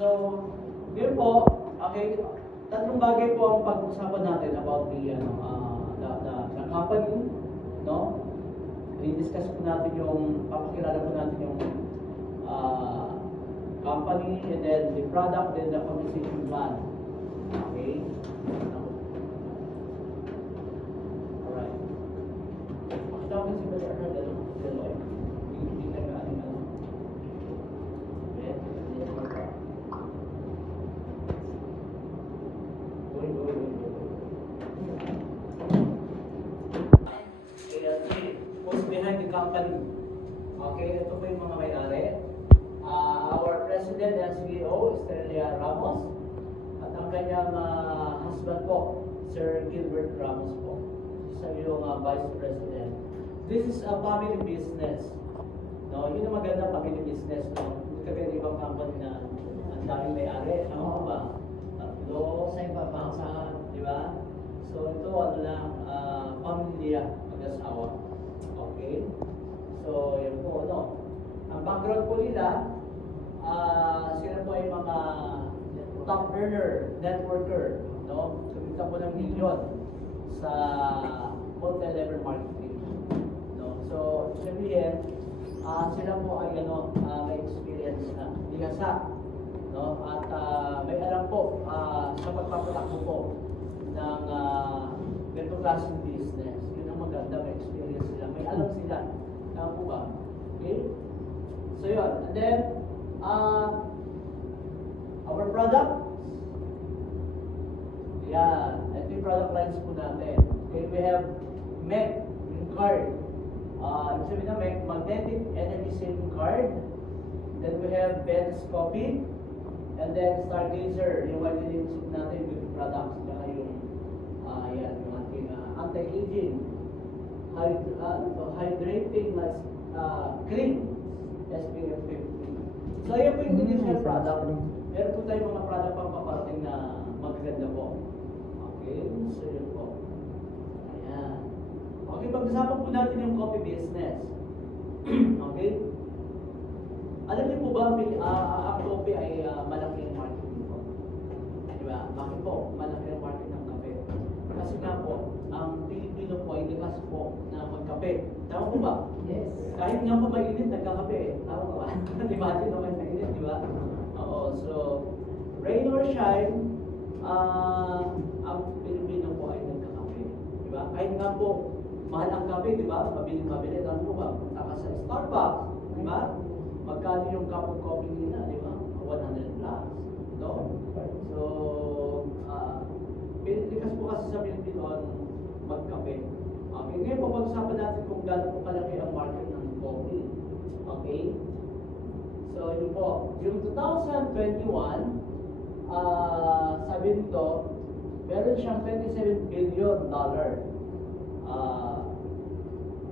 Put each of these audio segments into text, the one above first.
So, yun po, okay, tatlong bagay po ang pag-usapan natin about the company, no? I-discuss po natin papakilala po natin yung company, and then the product, then the compensation plan. Okay? Alright. Makita ko si Brother Arnold, Deloy. Hindi na ano. Who's behind the company? Okay, ito po yung mga may-ari. Our President and CEO, Estrella Ramos, at ang kanyang husband po, Sir Gilbert Ramos po. Siya yung Vice President. This is a family business. No, yun ang maganda, family business. No? Hindi kagaya ibang company na ang daming may-ari. Ano ba? Tatlo, sa iba pa, di ba? So ito, pamilya, mag-asawa. Okay? So, yun po, no? Ang background po nila, sila po ay mga top earner, networker, no? Kumita po ng milyon sa multi-level marketing. No? So, sabihin, sila po ay may experience na bigasa, no? At may alam po sa pagpapatakbo po ng ganitong klaseng business. Yun ang maganda, may experience sila, may alam sila. Tama po ba? Okay? So yun. And then, our product, yan. Ito yung product lines po natin. Okay, we have MEC, yung card. Ibig sabihin na MEC, Magnetic Energy Saving Card. Then we have Ben's Coffee. And then Stargazer, yung widely used natin with products. Saka yung, yan, yung ating anti-aging, hydrating cream, SPF 50. So, yan po yung initial product. Meron po tayong mga product pang paparating na magaganda po. Okay, so yun po. Ayan. Okay, pag-usapan po natin yung coffee business. Okay? Alam niyo po ba, ang coffee ay malaki ang market dito? Diba? Bakit po? Malaki ang market ng kape. Kasi nga po, ang Pilipino po ay likas po na magkape. Tama po ba? Yes. Kahit nga po mainit, nagkakape. Tama po ba? Imagine naman mainit, di ba? Oo, so, rain or shine, ang Pilipino po ay nagkakape. Di ba? Kahit nga po, mahal ang kape, di ba? Mabilis-mabilis. Tama po ba? Punta ka sa Starbucks, di ba? Magkano yung cup of coffee nila, di ba? 100 plus. No? So, likas po kasi sa Pilipino magkape. Okay, ngayon po pag-usapan natin kung gano'n po kalaki ang market ng coffee. Okay? So, yun po. Yung 2021, sabi nito, meron siyang $27 billion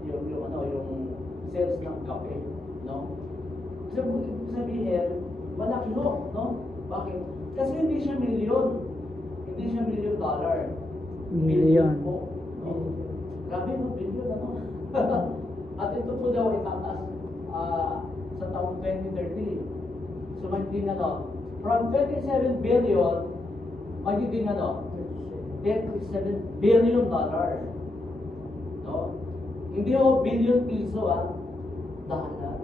yung sales ng kape, no? So, sabihin, malaki ho, no? Bakit? Kasi hindi siya million. Hindi siya $1 million. Billion po. No? Grabe no, billion, ano? At ito po daw itatas sa taong 2030. So, magiging from 27 billion, magiging $37 billion. No? Hindi ho billion piso, dollar.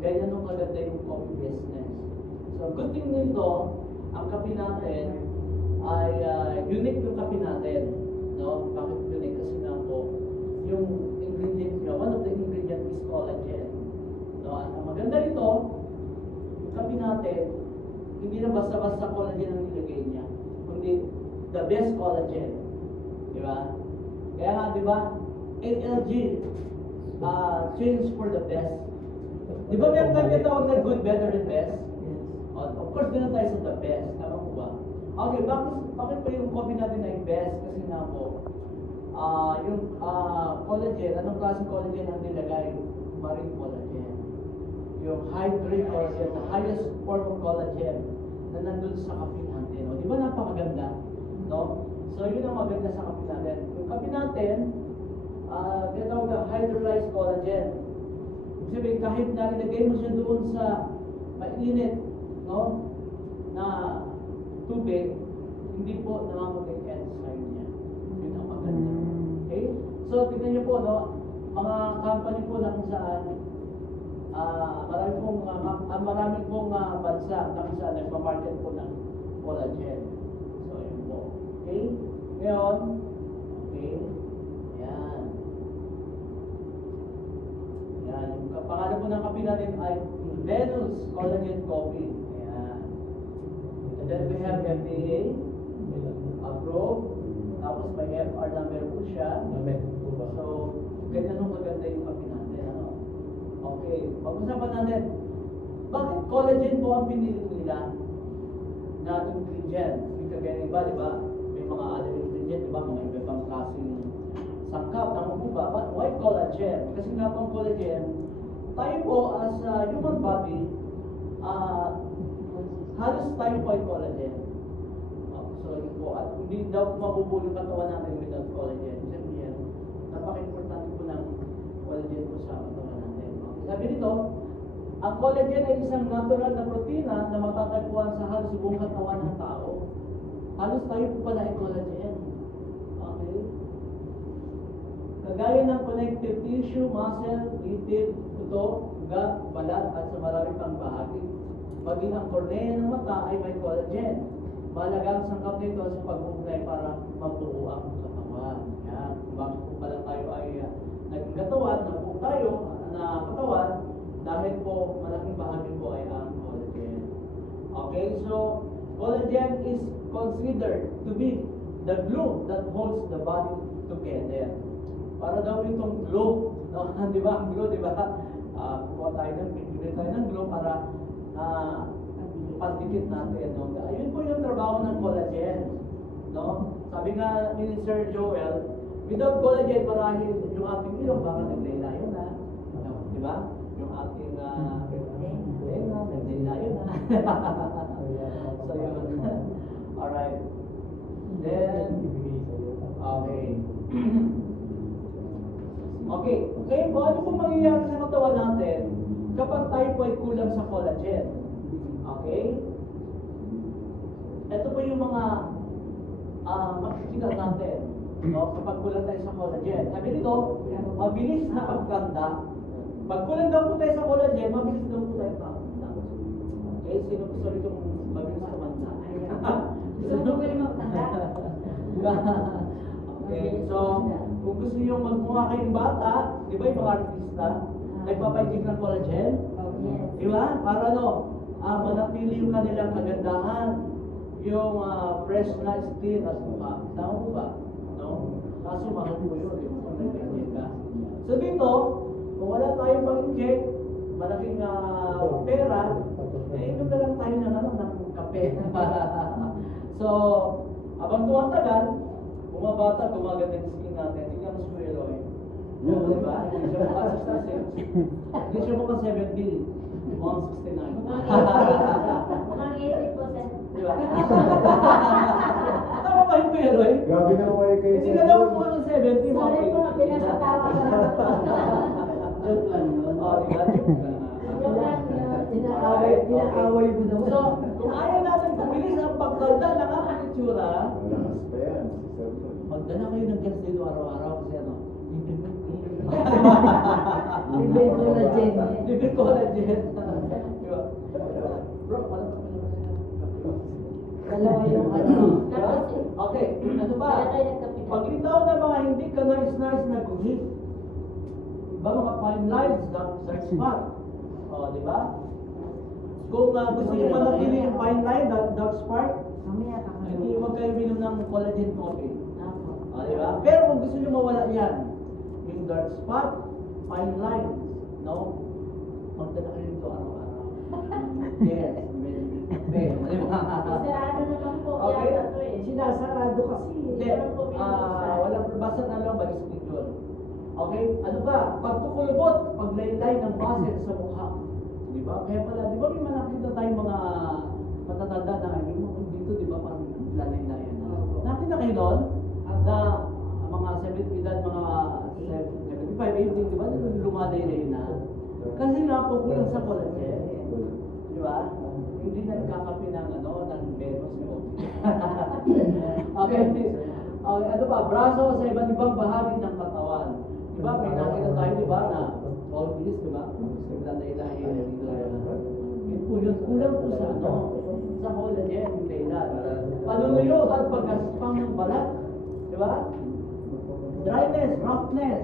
Ganyan nung kaganda yung coffee business. So, good thing nito, ang kape natin ay unique yung kape natin. No? Bakit unique? Kasi na po, yung ingredient niya, one of the ingredient is collagen. No? At ang maganda nito, yung kape natin, hindi na basta-basta collagen ang nilagay niya, kundi the best collagen. Di ba? Kaya nga, di ba, ALG, change for the best. Di ba meron tayo tawag na good, better, and best? Of course, doon tayo sa the best. Tama po ba? Okay, bakit pa yung coffee natin ay best? Kasi nga po, yung collagen, anong klaseng collagen ang nilagay? Marine collagen. Yung high-grade collagen, the highest form of collagen na nandun sa kape natin. O, di ba napakaganda? No? So, yun ang maganda sa kape natin. Yung kape natin, tinatawag na hydrolyzed collagen. Sabihin, kahit nalagay mo siya doon sa mainit no, na tubig, hindi po namamatay enzyme niya. Yun ang maganda. Okay? So, tignan niyo po, no, mga company po na kung saan marami pong bansa na kung saan nagmamarket po ng collagen. So, yun po. Okay? Ngayon, okay, yan. Yan. Yung pangalan po ng kape natin ay Venus Collagen Coffee. Ayan. And then we have FDA approved. Tapos may FR number po siya. So, ganyan nung maganda yung kape natin. Ano? Okay. Pag-usapan natin, bakit collagen po ang pinili nila na ingredient? Kagaya iba, di ba? May mga other ingredient, di ba? Mga ibang klaseng sangkap ng upuba. But why collagen? Kasi nga pong collagen, tayo po as a human body, halos tayo po ay collagen. So yun po, at hindi daw mabubulo yung katawan natin without collagen. Sabi yan, napaka-importante po ng collagen po sa katawan natin. Okay. Sabi nito, ang collagen ay isang natural na protina na matatagpuan sa halos buong katawan ng tao. Halos tayo po pala ay collagen. Okay? Kagaya ng connective tissue, muscle, lipid, buto, ugat, balat, at sa marami pang bahagi. Maging ang kornea ng mata ay may collagen. Mahalaga ang sangkap nito sa pag-uugnay para mabuo ang katawan. Yan. Bakit po pala tayo ay naging katawan, nabuo tayo na katawan, dahil po malaking bahagi po ay ang collagen. Okay, so collagen is considered to be the glue that holds the body together. Para daw itong glue, no? Di ba? Ang glue, di ba? Kuha tayo ng glue para pandikit natin. No? Ayun po yung trabaho ng collagen. No? Sabi nga ni Sir Joel, without collagen, marahil yung ating ilong baka naglaylayo na. Di ba? Yung ating naglaylayo na. So yun. Alright. Then, okay. Okay. Ngayon po, ano po mangyayari sa katawan natin kapag tayo po ay kulang sa collagen? Okay? Ito po yung mga makikita natin, no? Kapag kulang tayo sa collagen. Sabi dito, mabilis na pagtanda. Pag kulang daw po tayo sa collagen, mabilis daw po tayo pagtanda. Okay? Sino gusto nitong mabilis na manda? Gusto mo ba rin magtanda? Okay, so kung gusto nyo magmukha kayong bata, di ba yung mga artista, nagpapaitik ng collagen? Di ba? Para manatili yung kanilang kagandahan, yung fresh na skin at mukha. Tama mo ba? No? Kaso mahal po yun, kung nag-inject ka. So dito, kung wala tayong pang-inject, malaking pera, inom na lang tayo ng kape. So, habang tumatagal, bumabata, gumaganda yung skin natin. Tingnan mo si Kuya Roy. Yan, di ba? Hindi siya mukha 66. Hindi siya mukha 70. Mukhang 69. Mukhang 80%. Di ba? Tama ba yung Kuya Roy? Grabe na kayo kayo Hindi ka daw mukha ng 70. Sorry po, pinapatawa ko lang. Joke lang yun. Oh, di ba? Joke lang. Joke lang yun. Inaaway mo naman. So, kung ayaw natin kumilis ang pagtanda ng ating itsura, Malakas pa yan, si Sir Don. magdala kayo ng gas dito araw-araw kasi Bibig collagen. Bibig collagen. Di ba? Bro, wala pa Dalawa yung ano. Okay, ano ba? Paglitaw ng mga hindi ka nais-nais na guhit. Diba mga fine lines, dark spot. O, di ba? Kung gusto nyo manatili yung fine line, dark spot, Mamaya hindi huwag kayo minom ng collagen coffee. Ako. O, di ba? Pero kung gusto nyo mawala yan, yung dark spot, fine lines, no? Magdala kayo ito araw-araw. Yes, di ba? Sarado naman po Okay. yata to eh. Sinasarado kasi. Hindi, walang basta na lang by schedule. Okay, ano ba? Pagkukulubot, paglaylay ng baset sa mukha. Di ba? Kaya pala, di ba may nakita tayong mga matatanda na yung dito, di ba, parang lalay-layan na. Nakita kayo doon? Na mga 70 edad, mga 75, 80, di ba? Lumalay-lay na. Kasi nga, kukulang sa collagen. Di ba? Hindi na, pelvis. Okay, ano pa? Braso sa iba't ibang bahagi ng katawan. Di ba? May nakita tayo, di ba, na pelvis, di ba? Bigla na ilahin dito. Yun po yun. Kulang po sa ano? Sa collagen, yung kailan. Panunuyo at pagkaspang ng balat. Di ba? Dryness, roughness.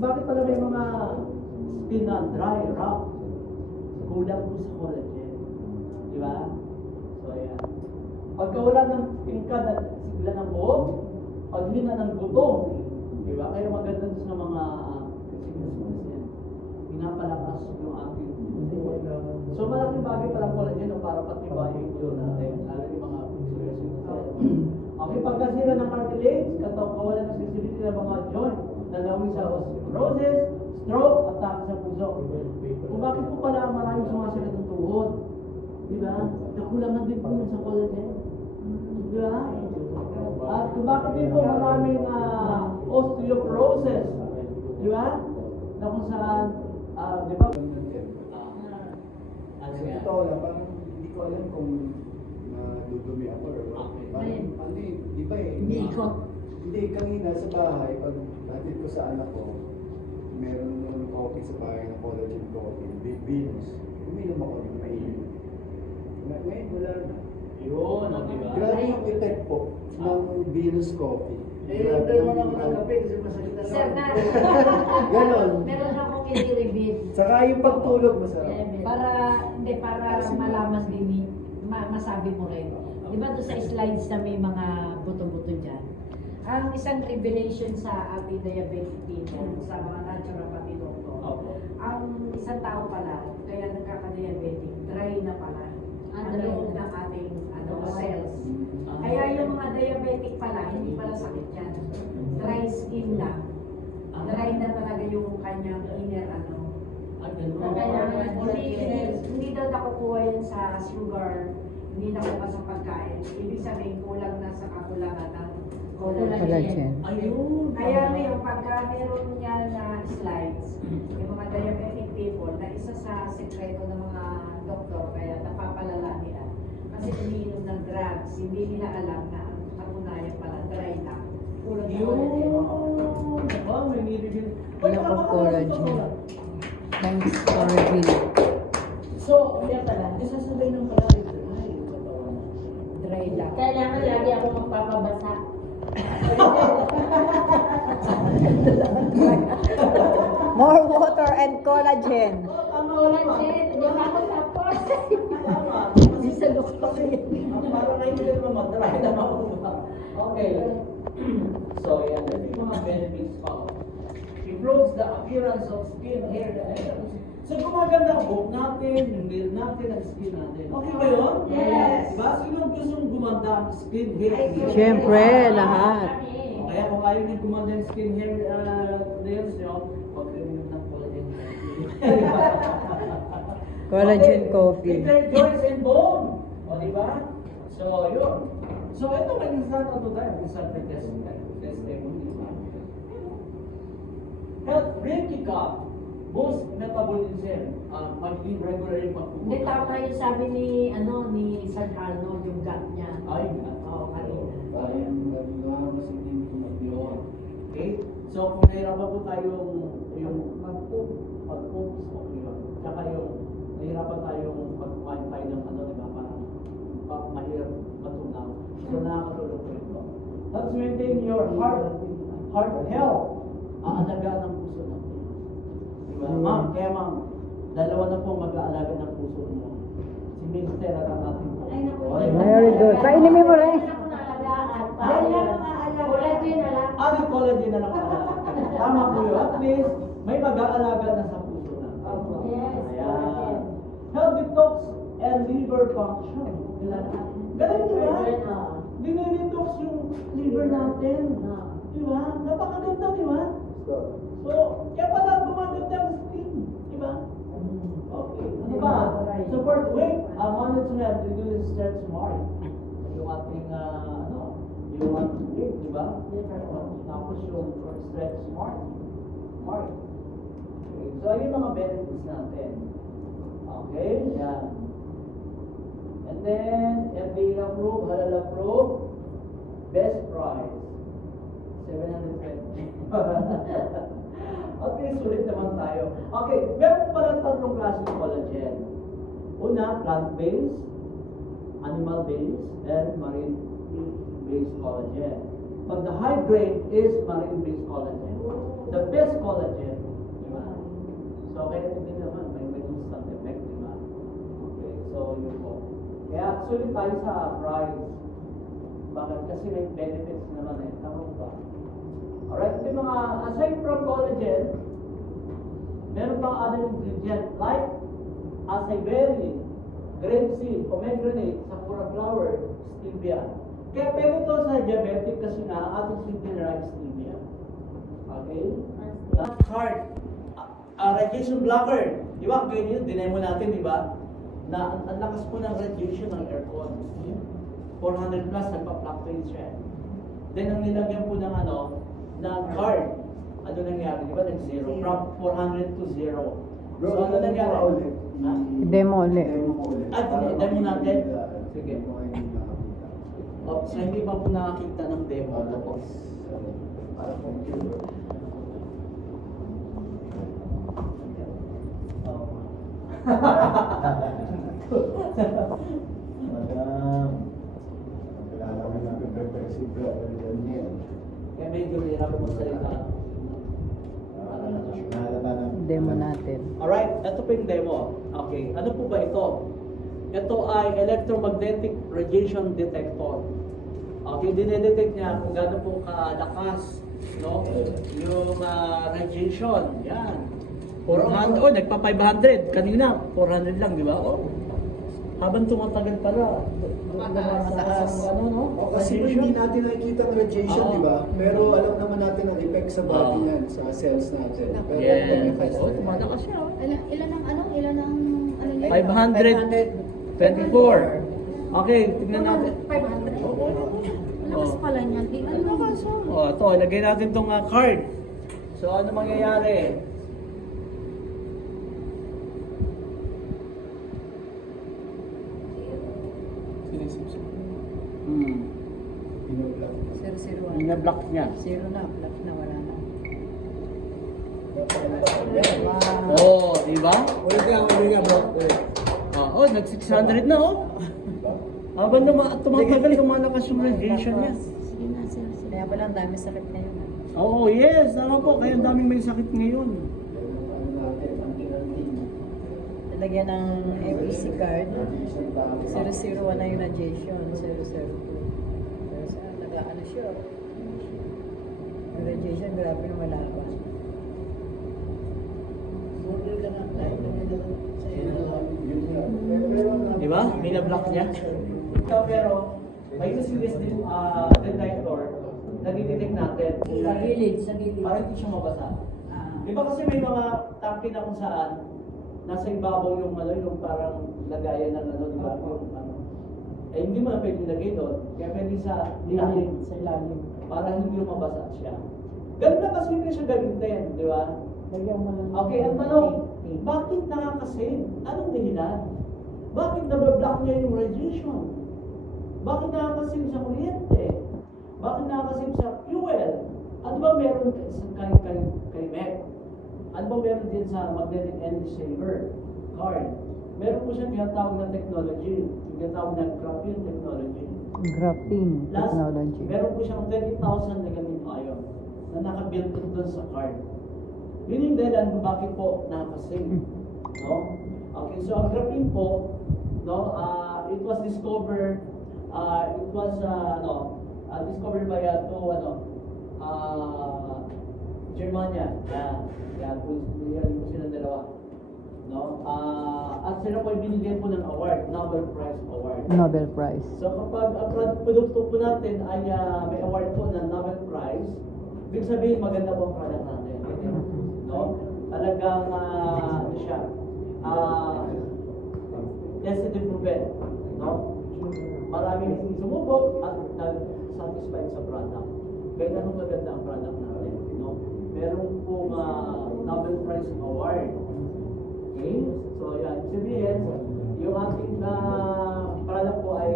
Bakit pala may mga skin na dry, rough? Kulang po sa collagen. Di ba? So, ayan. Pagkawala ng tingkad at sigla ng buhok, paghina ng buto. Di ba? Kaya maganda doon sa mga signals yan. Pinapalakas yung ating buto. So, malaking bagay palang collagen no, para patibayin yun natin. Lalo yung mga signals. Okay, pagkasira ng cartilage, kawalan ng sensitivity ng mga joint, nalawin sa osteoporosis, stroke, atake sa puso. Kung bakit po pala maraming sumasakit ng tuhod? Di ba? Nakulangan din po yun sa collagen. Di ba? At kung bakit din po maraming osteoporosis? Di ba? Na kung saan, di ba? Ano Sa yan? totoo lang, parang hindi ko alam kung nadudumi ako or what. Parang, ano eh, di ba eh? Umiikot. Hindi, kanina sa bahay, pag hatid ko sa anak ko, meron ng coffee sa bahay ng collagen coffee, Big Venus. Uminom ako ng mainit. Ngayon, wala na. Yun, di ba? Grabe yung effect po ng Venus coffee. Hintay mo naman ang kape kasi masakit na Sir, na. Ganon. Meron akong i-reveal. Saka yung pagtulog masarap. Para malaman din masabi mo rin. Di ba doon sa slides na may mga buto-buto dyan? Ang isang revelation sa ating diabetic people, sa mga naturopathy doctor, ang isang tao pala, kaya nagkaka-diabetic, dry na pala ang loob ng ating cells. Kaya yung mga diabetic pala, hindi pala sakit yan. Dry skin lang. Dry na talaga yung kanyang inner Kaya hindi daw nakukuha yan sa sugar, hindi nakukuha sa pagkain. Ibig sabihin, kulang na sa kakulangan ng collagen. Ayun. Kaya ngayon, pagka meron niya na slides, yung mga diabetic people, na isa sa sekreto ng mga doktor, kaya napapalala nila. Kasi umiinom ng drugs, hindi nila alam na ang katunayan pala, dry lang. Kulang na collagen. Yun. Diba? May nireview. Wala pang collagen. Thanks for revealing. So, kaya pala, isasabay ng pala rin. Ay, Dry lang. Kailangan lagi ako magpapabasa. More water and collagen. tama wala pa. Hindi pa ako tapos. Tama. Di sa lukot. Para na hindi naman mag-try na makuha. Okay. So, yan. Ito yung mga benefits pa. Improves the appearance of skin, hair, and nails. So, gumaganda ang buhok natin, yung nail natin, ang skin natin. Okay ba yun? Yes. Diba? Sino ang gustong gumanda ang skin, hair, and nails? Siyempre, lahat. Kaya kung ayaw niyo gumanda yung skin, hair, nails nyo, pag-reminom ng collagen. Collagen coffee. Repair joints and bone. O, diba? So, yun. So, ito, nag-isang na ito tayo. Isang testimony. Health Reiki Cup. Boost metabolism. Magiging regular yung Hindi, pagpupunta. tama yung sabi ni San Arnold, yung gut niya. Ay, Oo, kanina. Ayan. Yun. Okay? So, kung nahirapan po tayong mag-focus po yun. Tsaka yung nahirapan tayong pag-kumain tayo ng diba, parang mahirap matunaw. So, nakakatulong po ito. Let's maintain your heart health. Aalagaan ng puso natin. Diba? Ma'am, kaya ma'am, dalawa na po mag-aalaga ng puso mo. Si Mr. at ang ating po. Ay, naku. Very good. Kainin mo rin. Ako naalagaan. Dahil lang mga alaga. Collagen na lang. Yung collagen na lang pala. Tama po yun. At least, may mag-aalaga na sa puso na. Yes, Ayan. collagen. Health detox and liver function. Galing diba? Dinidetox yung liver natin. Diba? Napakaganda, diba? So, kaya pala gumaganda ang skin. Diba? Okay. Ano ba? Support weight, management, reduce stress mark. Yung ating, yung ating weight, diba? Tapos yung stress mark. Okay. So, ayun mga benefits natin. Okay? Yan. And then, FDA approved, halal approved. Best price, 720. Okay, sulit naman tayo. Okay, meron pala tatlong klaseng collagen. Una, plant-based, animal-based, and marine-based collagen. But the high grade is marine-based collagen. The best collagen, di ba? So, kaya hindi naman, may instant effect, di ba? Okay, so yun po. Kaya, sulit tayo sa price. Bakit? Kasi may benefits naman eh. Tama ba? Alright, yung mga, aside from collagen, meron pang other ingredient like acai berry, grape seed, pomegranate, sakura flower, stevia. Kaya pwede ito sa diabetic kasi nga ating sweetener stevia. Okay? Heart, radiation blocker. Di ba? Kaya yun, dinemo natin, di ba? Na ang lakas po ng radiation ng aircon. 400 plus, nagpa-fluctuate siya. Then ang nilagyan po ng ng card, ano nangyari? Di ba? Nag-zero. From 400 to 0. Bro, So ano nangyari? ulit? Ha? Demo ulit. Demo ko ulit. Demo natin? Sige. Demo kayo hindi nakakita. So hindi pa po nakakita ng demo. Tapos, para computer. Madam, kilala ko na prepare si brother Daniel. Kaya medyo hirap mo salita. Demo natin. Alright, ito po yung demo. Okay, ano po ba ito? Ito ay electromagnetic radiation detector. Okay, dinedetect niya kung gaano po kalakas, no? Yung radiation. Yan. 400, nagpa 500. Kanina, 400 lang, di ba? Oh. Habang tumatagal pala, mataas ang no? O, kasi hindi natin nakikita ang radiation, Oo. di ba? Pero alam naman natin ang effect sa body Oo. niyan, sa cells natin. Pero Yes. effects Oh, na rin. tumatakas siya. oh. Ilan ang ano niya? 524. Okay, tignan natin. 500. Oo. Lakas pala niyan. Di ano naman so. Oh, ito, lagay natin tong card. So, ano mangyayari? Binoblock. 001. Na-block niya. Zero na, flat na, wala na. Oh, di ba? Uli nga, bro. Oh, nag-600 na, oh. Habang tumatagal, lumalakas yung radiation niya. Sige na, sir. Kaya pala ang dami sakit ngayon. Oo, yes. Tama po. Kaya ang daming may sakit ngayon. Ano natin, ang guarantee. Nalagyan ng FEC card. Radiation tama. 001 na yung radiation, 002. Pero sa nag-ano siya. Yung radiation, grabe na malaban. Yun nga. Pero, Di ba? May na-block niya. Pero, may USBs din detector na didetect natin. Sa gilid, sa gilid. Para hindi siya mabasa. Ah. Di ba kasi may mga tangke na kung saan nasa ibabaw yung yung parang lagayan ng di ba? Yung eh hindi mo na pwede lagay doon. Kaya pwede sa ilalim. Sa ilalim. Para hindi mabasa siya. Ganun na kasi hindi siya gamitin, di ba? Lagyan mo lang. Okay, ang tanong, bakit nakakasave? Anong dahilan? Bakit nabablock niya yung radiation? Bakit nakakasave sa kuryente? Bakit nakakasave sa fuel? Ano ba meron kay Mac? Ano ba meron din sa magnetic energy saver card? Meron po siya tinatawag na technology, yung tinatawag na graphene technology. Graphene Plus, technology. meron po siyang 20,000 negative ion na nakabuilt in doon sa card. Yun yung dahilan kung bakit po nakasave. No? Okay, so ang graphene po, no, it was discovered discovered by Germania. Yan po sila dalawa. No? At sila po ay binigyan po ng award, Nobel Prize Award. Nobel Prize. So kapag ang produkto po natin ay may award po ng Nobel Prize, ibig sabihin maganda po ang product natin. No? Talagang ano siya, tested and proven. No? Maraming sumubok at nag-satisfied sa product. Kaya anong maganda ang product natin. No? Meron pong Nobel Prize Award. Okay? So yan, sabihin, yung ating product po ay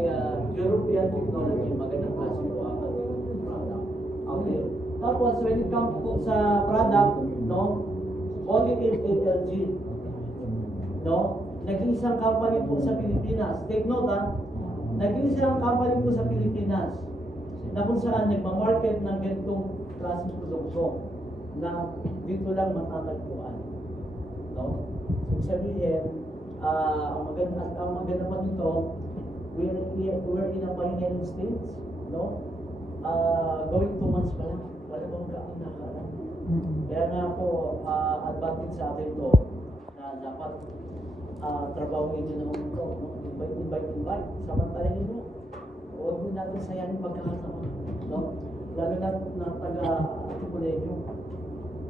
European technology, magandang klase po ang ating Tapos when it comes po sa product, no, only in ALG. No? Naging isang company po sa Pilipinas. Take note ha. Naging isang company po sa Pilipinas na kung saan nagmamarket ng ganitong klaseng produkto na dito lang matatagpuan. No? So, sabihin, ang maganda pa dito, we're in a pioneering stage, no? Going 2 months pa lang, wala bang nakakaroon. Kaya nga po, advantage sa atin to na dapat trabahoin nyo naman ito, no? Invite, samantalahin mo. Huwag din natin sayangin pagkakataon, no? Lalo na taga-Atipuleño.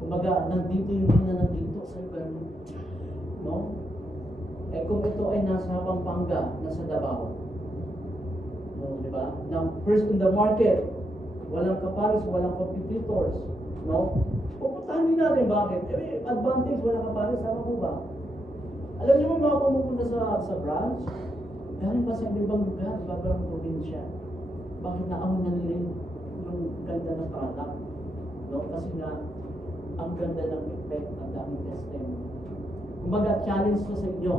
Kumbaga, nandito yung mga nandito sa lugar mo, no? Eh kung ito ay nasa Pampanga, nasa Davao, no, di ba? Now, first in the market, walang kapares, walang competitors, no? Pupuntahan din natin bakit? Eh, advantage, walang kapares, sama po ba? Alam niyo mo mga pumupunta sa branch, galing pa sa ibang lugar, ibang probinsya. Bakit naamoy na nila yung ganda ng product? No? Kasi nga, ang ganda ng effect, ang daming testing. Kumbaga, challenge ko sa inyo,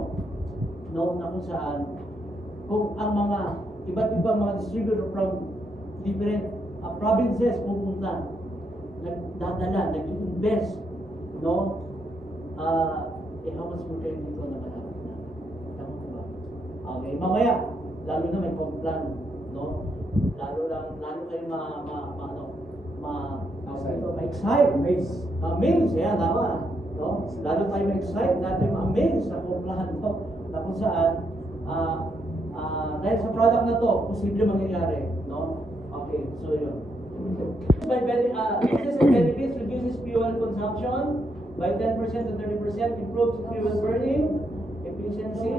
no? Na kung saan, kung ang mga iba't ibang mga distributor from different provinces pupunta, nagdadala, nag-invest, no? How much mo kayo dito na malapit na? Tama ko ba? Okay, mamaya, lalo na may complan, no? Lalo kayo ma-excite. Amaze, yan, tama. No? Lalo tayo ma-excite, natin ma-amaze sa complan, no? Na kung saan, dahil sa product na to, posible mangyayari, no? Okay, so yun. This benefits reduces fuel consumption by 10% to 30%, improves fuel burning, efficiency,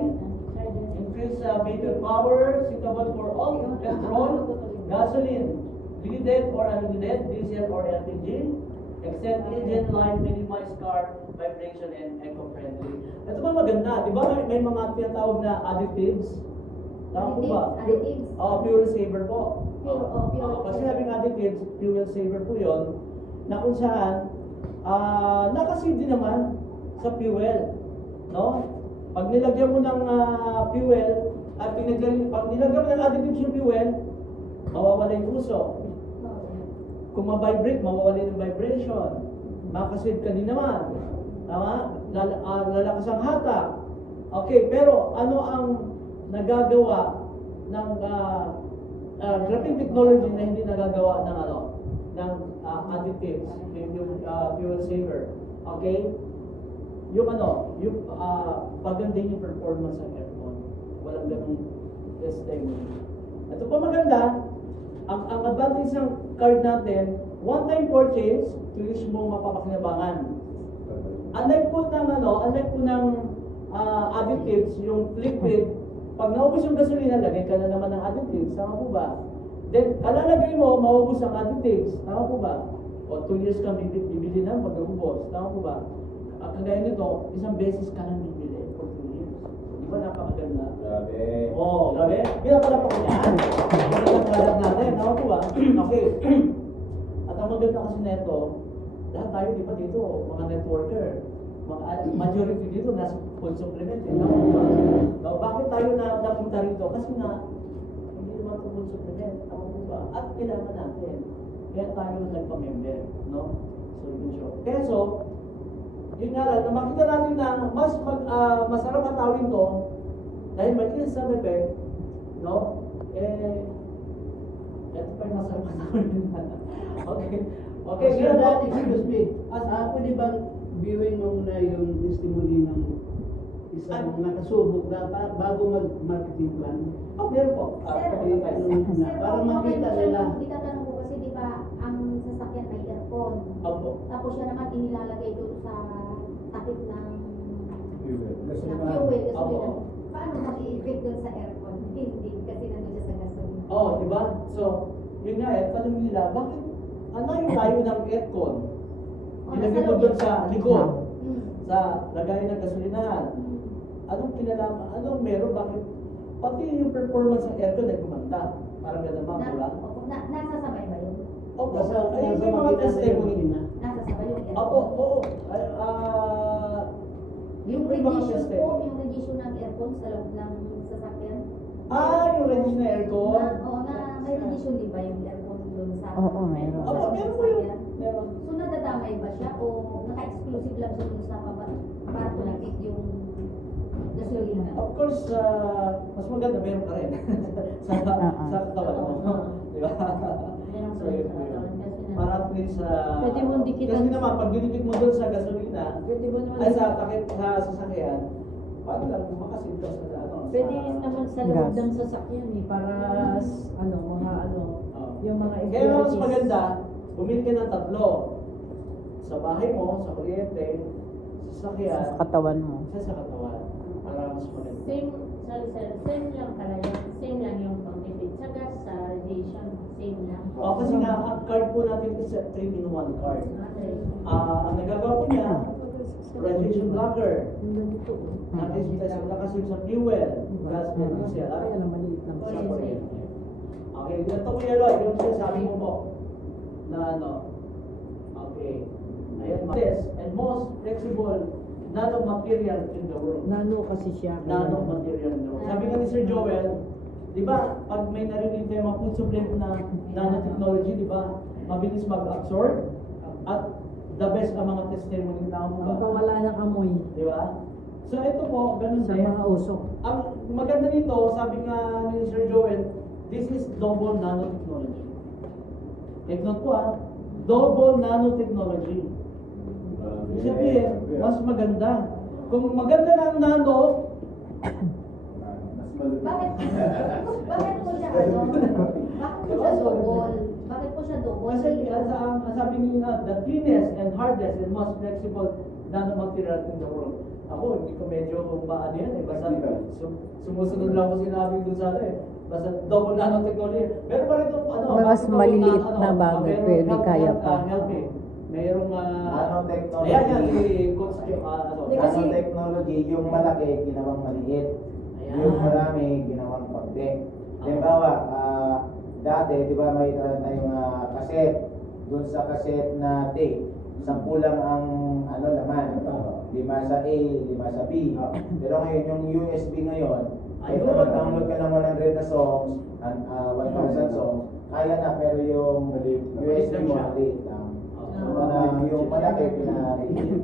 increase vehicle power, suitable for all petrol, gasoline, leaded or unleaded, diesel or LPG, except engine line, minimize car vibration and eco-friendly. Ito ba maganda? Di ba may mga tinatawag na additives? Tama po ba? Additives. Fuel saver po. Fuel Kasi sabing additives, fuel saver po yun, na kung saan, nakasave din naman sa fuel, no? Pag nilagyan mo ng fuel, at pag nilagyan mo ng additives yung fuel, mawawala yung uso. Kung ma-vibrate, mawawala yung vibration. Makasave ka din naman. Tama? Lalakas ang hatak. Okay, pero ano ang nagagawa ng graphene technology na hindi nagagawa ng ng additives, yung fuel saver. Okay? Yung pagandahin yung performance ng aircon. Walang ganung testing. Ito pa maganda, ang advantage ng card natin, one-time purchase, tulis mo mapapakinabangan. Unlike po ng additives, yung liquid, pag naubos yung gasolina, lagay ka na naman ng additives. Tama po ba? Then, kalalagay mo, maubos ang additives. Tama po ba? O 2 years kang bibili na pag naubos. Tama po ba? Kagaya nito, isang beses ka lang bibili for 2 years. Di ba napakaganda? Grabe. Oo, grabe. Pinapala pa ko yan. Magandang product natin. Tama po ba? Okay. At ang maganda kasi neto, lahat tayo, di ba dito, mga networker, majority dito nasa food supplement. Tama po ba? No, bakit tayo napunta rito? Kasi nga, hindi naman ito food supplement. Tama po ba? At kailangan natin. Kaya tayo nagpa-member. No? So, yun siya. Kaya yun nga lang, na makita natin na masarap atawin to dahil may instant effect, no? Ito pa yung masarap atawin. Okay. Okay, Sir, ganun po. excuse me. Pwede bang viewin mo muna yung testimony ng isang nakasubok na bago mag-marketing plan? Meron po. Para makita nila. Itatanong ko kasi di ba ang sasakyan may aircon. Opo. Tapos siya naman inilalagay doon sa takip ng Fuel. fuel. Opo. Gasolina. Paano mag-i-effect doon sa aircon? Hindi, kasi nandun siya sa gasolina. Oh, di ba? So, yun nga tanong nila, bakit ano yung layo ng aircon? Ilagay mo doon sa likod, sa lagayan ng gasolinahan. Anong kinalaman? Anong meron? Bakit? Pati yung performance ng aircon ay gumanda. Parang gano'n ba? Diba? Nasasabay ba yun? Opo, Nasa ay, may mga makina na testimony. yung makina. Nasa sabay yung aircon. Opo, oo. Yung may mga radiation testimony. po, yung radiation ng aircon sa loob ng sasakyan. Yung radiation na aircon. May radiation di ba yung aircon doon sa Oo, meron. Opo, meron po yun. Meron. So nadadamay ba siya o naka-exclusive lang siya dun sa para tumipid yung gasolina? Of course, mas maganda meron ka rin sa katawan mo. Di ba? So, yun po yun. Para at least, Pwede mong dikitan. kasi naman, pag dinikit mo doon sa gasolina, Pwede mo naman ay sa takip sa sasakyan, paano lang makasin ka sa ano? Pwede naman sa loob Gas. ng sasakyan eh, para yung mga Kaya mas impurities. maganda, bumili ka ng tatlo. Sa bahay mo, sa kuryente, sa sasakyan, Sa katawan mo. sa katawan. Para mas maganda. Same, sorry sir, same lang pala yun. Same lang yung pagtipid sa gas, sa radiation, same lang. Kasi nga, ang card po natin is a 3-in-1 card. Okay. Ang nagagawa po niya, radiation blocker. Mm-hmm. At is nakasave sa fuel, gas, and diesel. Kaya lang maliit lang. Sa kuryente. Okay, ganito po yun, Lloyd, yung sinasabi mo po. Na ano. Okay. Ayan, best and most flexible nanomaterial in the world. Nano kasi siya. Nanomaterial in the world. Sabi nga ni Sir Joel, di ba, pag may narinig tayo mga food supplement na nanotechnology, di ba, mabilis mag-absorb at the best ang mga testimony na mo Ang ba? wala ng amoy Di ba? So ito po, ganun sa din. mga usok. Ang maganda nito, sabi nga ni Sir Joel, this is double nanotechnology. Take note po double nanotechnology. Ibig sabihin, mas maganda. Kung maganda na ang nano, Mas malupit. Bakit po siya Bakit po siya double? Bakit po siya double? kasi ang sabi niya, the cleanest and hardest and most flexible nanomaterial in the world. Ako, hindi ko medyo maano yan eh. Basta sumusunod lang ko sinabi dun sa basta double nanotechnology. Meron pa rin itong Mas bakit maliliit double na bagay, merong pwede health- kaya health- pa. healthy. Merong Nanotechnology. ayan yan, i-coach Kasi- Nanotechnology, yung malaki, ginawang maliit. Ayan. Yung marami, ginawang konti. Halimbawa, dati, di ba may tayong kaset. Doon sa kaset na tape, 10 lang ang laman. 5 sa A, 5 sa B. Pero ngayon, yung USB ngayon, kahit Ayun. na mag-download ka ng 100 na songs, 1,000 songs, kaya na, pero yung USB mo, maliit lang. So, yung malaki, pinaliit.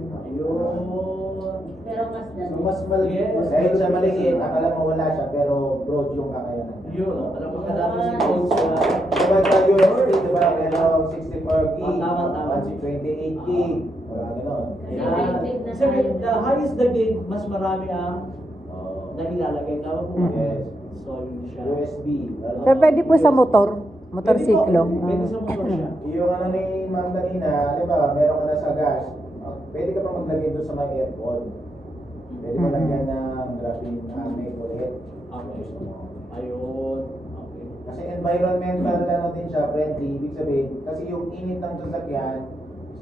Pero mas So, mas maliit. Yes. Kahit sa maliit, akala mo wala siya, pero broad yung kakayanan. Yun, alam mo ka natin si coach Diba sa USB, diba, merong 64 gig, Tama. 28 gig, gano'n. Sabi, the highest the gig, mas marami ang nailalagay. Tama po ba? Yes. So, yun siya. USB. Pero pwede po sa motorsiklo. Pwede sa motor siya. Yung ni ma'am kanina, halimbawa, meron ka na sa gas, pwede ka pa maglagay doon sa may aircon. Pwede mo lagyan ng graphene make ulit. Okay. Ayun. Okay. Kasi environmental din siya, friendly. Ibig sabihin, kasi yung init ng sasakyan,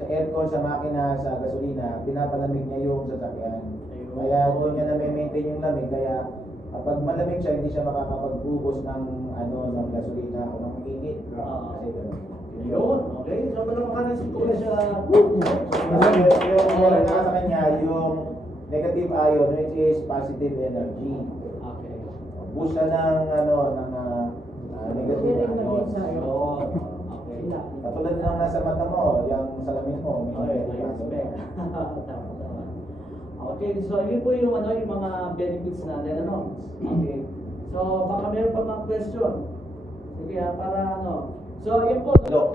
sa aircon, sa makina, sa gasolina, pinapalamig niya yung sasakyan. Ayun. Kaya doon niya na-maintain yung lamig. Kaya kapag malamig siya, hindi siya makakapag-ubos ng ng gasolina o ng init. Kasi gano'n. Ayun. Okay. So, pala makanisip ko na siya. Kasi yung meron na sa kanya, yung negative ion, which is positive energy. Okay. Boost siya ng negative Hindi rin ion. maliit sa Ayun. Okay. Katulad ng nasa mata mo, yung salamin mo, Okay, may I respect. Tama. Okay, so yun po yung yung mga benefits natin, Okay. So baka meron pa mga question. Sige, para So yun po. Look,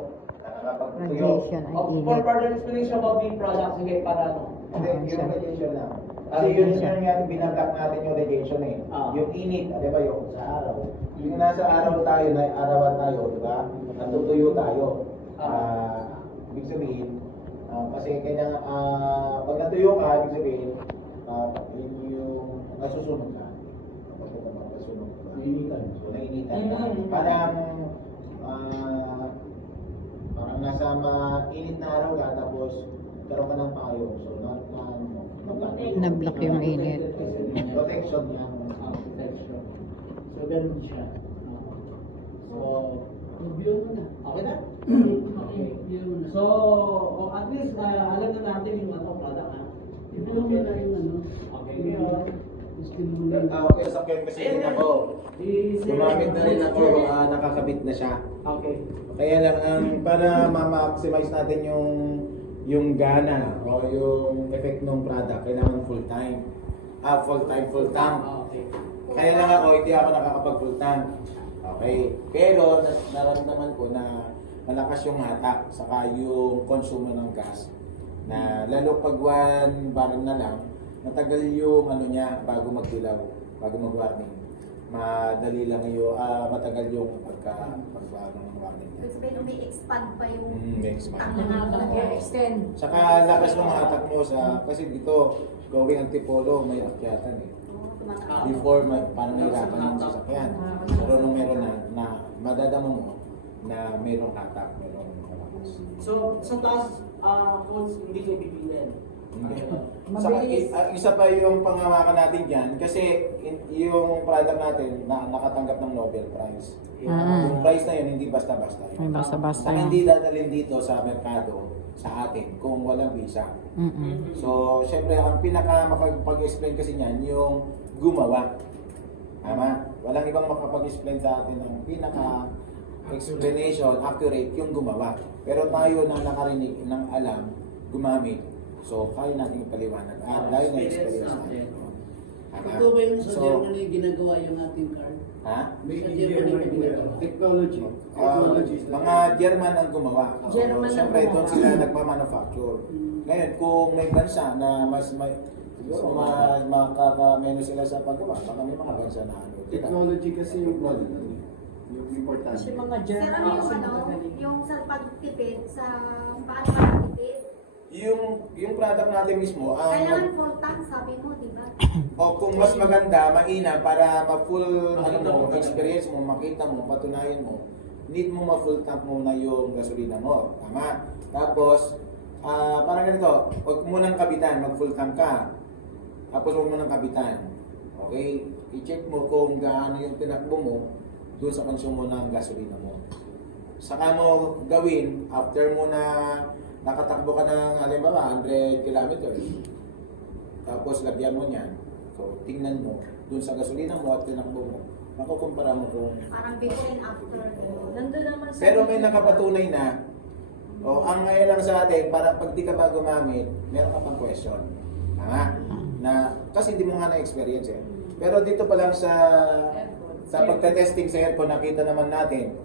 nakakapagtuyo. Radiation ay For init. further explanation about the product, sige, para Hindi, yung radiation lang. Kasi yun yung binablock natin yung radiation eh. Ah. Yung init, di ba, yung sa araw. Yung nasa araw tayo, na arawan tayo, di ba? Natutuyo tayo. Ibig sabihin, kasi kanya, pag natuyo ka, ibig sabihin, yun yung nasusunog ka. Kapag ito nasusunog ka. Nainitan. So, nainitan ka. Parang nasa mainit na araw ka, tapos karoon ka ng payong. So, Na-block yung init. protection lang. Protection. So ganun siya. So, Review mo na. Okay na? Okay. Review mo na. So, at least alam na natin yung product ha. Review mo na yung ano. Okay, ngayon. Testimony. Okay, sasakyan kasi din ako. Gumamit na rin ako, nakakabit na siya. Okay. Kaya lang, para ma-maximize natin yung gana o yung effect ng product, kailangan full time. Full tank. Okay. Kaya lang ako, hindi ako nakakapag full tank. Okay. Pero nararamdaman ko na malakas yung hatak, saka yung konsumo ng gas. Na lalo pag 1 barrel na lang, matagal yung ano niya bago magdilaw, bago mag-warning. Madali lang yung, matagal yung pagka-warning niya. Kasi may umi-expand pa yung Next month. Nag-extend. Saka lakas ng hatak mo kasi dito, going Antipolo, may akyatan eh. Before, parang nahirapan yung sasakyan. Pero nung meron na madadama mo na mayroong hatak, mayroong malakas. So, sa taas, coach, hindi kayo pipilin. Hindi. Mabilis. Saka, isa pa yung pangawakan natin dyan, kasi yung product natin nakatanggap ng Nobel Prize. Yung prize na yun, hindi basta-basta yun. Ay, basta-basta Saka yun. hindi dadalhin dito sa merkado sa atin kung walang visa. Mm-mm. So, syempre, ang pinaka makapag-explain kasi niyan, yung gumawa. Tama? Walang ibang makapag-explain sa atin ng pinaka-explanation, accurate, yung gumawa. Pero tayo na nakarinig ng alam, gumamit. So, kaya natin ipaliwanag. At dahil na experience natin. Tama? Ito ba yung sa So, Germany ginagawa yung ating card? ha? Sa Germany ginagawa. Technology. Mga German ang gumawa. German ang Siyempre, doon gumawa. sila nagmamanufacture. Ngayon, kung may bansa na mas may siguro makaka-menu sila sa paggawa, baka may mga bansa na ano. Technology kasi yung importante. Kasi mga Sir, German ano yung kasi ano, magagaling. yung sa pagtipid, sa paano makatipid? Yung product natin mismo, Kailangan full tank, sabi mo, di ba? o kung mas maganda, maina para ma-full ano mo, experience mo, makita mo, patunayan mo, need mo ma-full tank muna yung gasolina mo. Tama? Tapos, parang ganito, huwag munang kabitan, mag-full tank ka. Tapos huwag mo nang kabitan. Okay? I-check mo kung gaano yung tinakbo mo doon sa konsumo ng gasolina mo. Saka mo gawin, after mo na nakatakbo ka ng halimbawa 100 kilometers, tapos lagyan mo niyan. So, tingnan mo doon sa gasolina mo at tinakbo mo. Makukumpara mo kung... Parang before and after. Nandun naman sa... Pero may nakapatunay na, ang ngayon lang sa atin, para pag di ka ba gumamit, meron ka pang question. Tama? Na, kasi hindi mo nga na-experience eh. Pero dito pa lang sa pagte-testing sa aircon, nakita naman natin,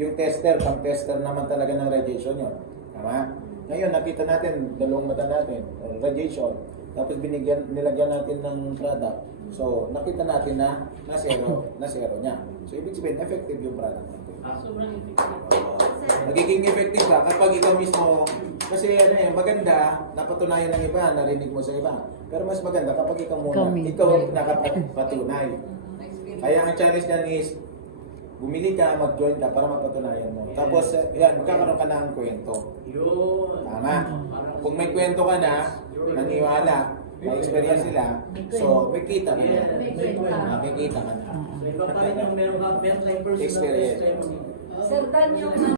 yung tester, pang-tester naman talaga ng radiation yun. Tama? Ngayon, nakita natin, dalawang mata natin, radiation. Tapos nilagyan natin ng product. So, nakita natin na zero niya. So, ibig sabihin, effective yung product natin. Sobrang effective. Magiging effective ba kapag ikaw mismo, kasi maganda, napatunayan ng iba, narinig mo sa iba. Pero mas maganda kapag ikaw muna, ikaw ang nakapatunay. Kaya ang challenge dyan is, bumili ka, mag-join ka para mapatunayan mo. Tapos, yan, magkakaroon ka ng kwento. Yun. Tama? Kung may kwento ka na, naniwala, may experience nila, so may kita ka na. May kita ka na. So, iba pa rin yung meron ka personal Experience. testimony. Sir Dan, yung